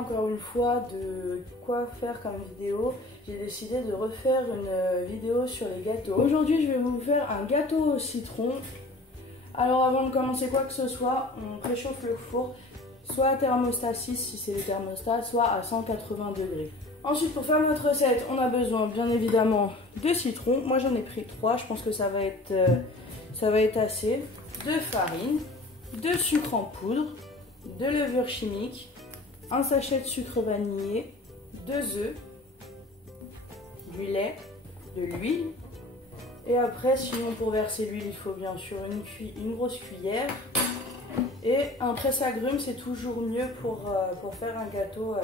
encore une fois de quoi faire comme vidéo, j'ai décidé de refaire une vidéo sur les gâteaux. Aujourd'hui, je vais vous faire un gâteau au citron. Alors avant de commencer quoi que ce soit, on préchauffe le four, soit à thermostat 6 si c'est le thermostat, soit à 180 degrés. Ensuite, pour faire notre recette, on a besoin bien évidemment de citron. Moi j'en ai pris 3, je pense que ça va être assez. De farine, de sucre en poudre, de levure chimique, un sachet de sucre vanillé, 2 œufs, du lait, de l'huile. Et après, sinon pour verser l'huile, il faut bien sûr une grosse cuillère. Et un presse-agrumes, c'est toujours mieux pour faire un gâteau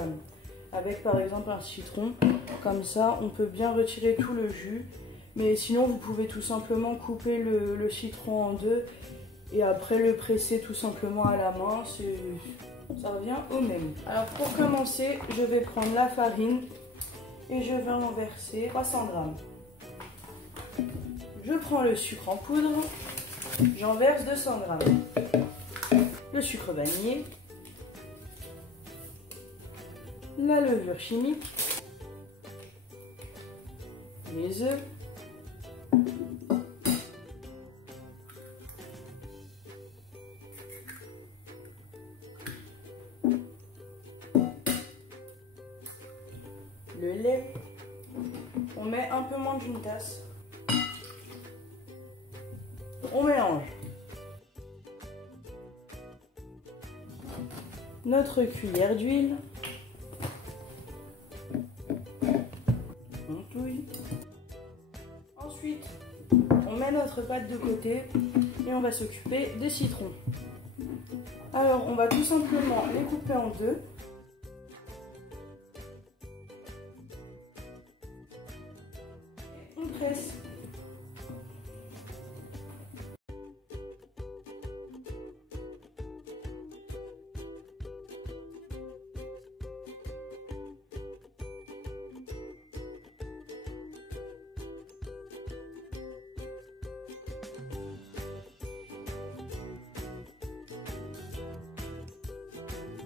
avec par exemple un citron. Comme ça, on peut bien retirer tout le jus. Mais sinon, vous pouvez tout simplement couper le citron en deux et après le presser tout simplement à la main. Ça revient au même. Alors pour commencer, je vais prendre la farine et je vais en verser 300 g. Je prends le sucre en poudre, j'en verse 200 g. Le sucre vanillé, la levure chimique, les œufs, le lait. On met un peu moins d'une tasse. On mélange. Notre cuillère d'huile. On touille. Ensuite, on met notre pâte de côté et on va s'occuper des citrons. Alors, on va tout simplement les couper en deux. On presse.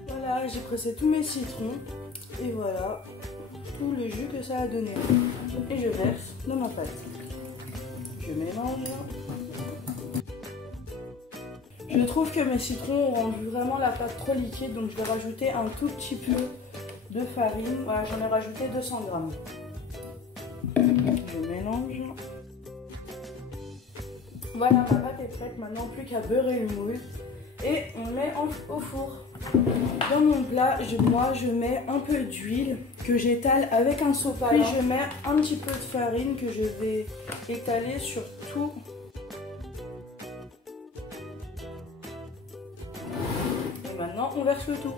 Voilà, j'ai pressé tous mes citrons et voilà tout le jus que ça a donné. Et je verse dans ma pâte. Je mélange. Je trouve que mes citrons ont rendu vraiment la pâte trop liquide, donc je vais rajouter un tout petit peu de farine. Voilà, j'en ai rajouté 200 g. Je mélange. Voilà, ma pâte est prête. Maintenant, plus qu'à beurrer le moule. Et on met au four. Dans mon plat, moi je mets un peu d'huile que j'étale avec un sopalin. Puis je mets un petit peu de farine que je vais étaler sur tout. Et maintenant on verse le tout.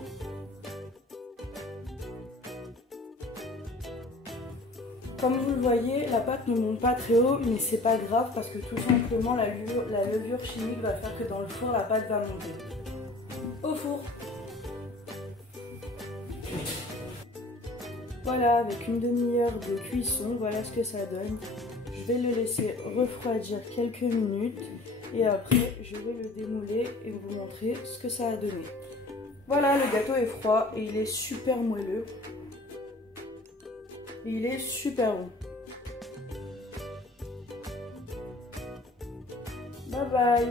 Comme vous le voyez, la pâte ne monte pas très haut, mais c'est pas grave parce que tout simplement la levure chimique va faire que dans le four la pâte va monter. Au four. Voilà, avec une demi-heure de cuisson, voilà ce que ça donne. Je vais le laisser refroidir quelques minutes et après je vais le démouler et vous montrer ce que ça a donné. Voilà, le gâteau est froid et il est super moelleux. Et il est super bon. Bye bye.